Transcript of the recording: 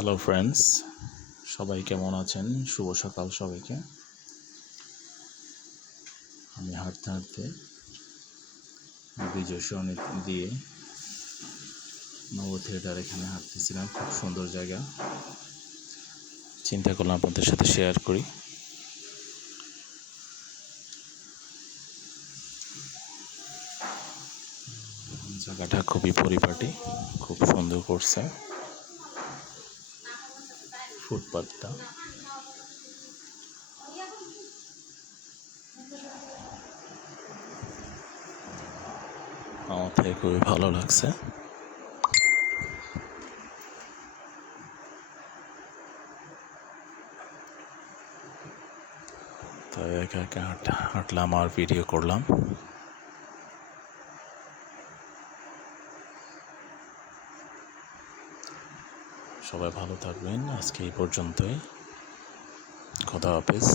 Hello friends, সবাই কেমন আছেন? শুভ সকাল সবাইকে। আমি হাঁটতে হাঁটতে বিজয় সরণি দিয়ে নব থিয়েটার এখানে হাঁটতেছিলাম। খুব সুন্দর জায়গা, চিন্তা করলাম আপনাদের সাথে শেয়ার করি। জায়গাটা খুবই পরিপাটি, খুব সুন্দর করছে ফুটপাথটা। আমার থেকে খুবই ভালো লাগছে। তো একা একা হাঁটলাম আর ভিডিও করলাম। সবাই ভালো থাকবেন। আজকে এই পর্যন্তই। খোদা হাফেজ।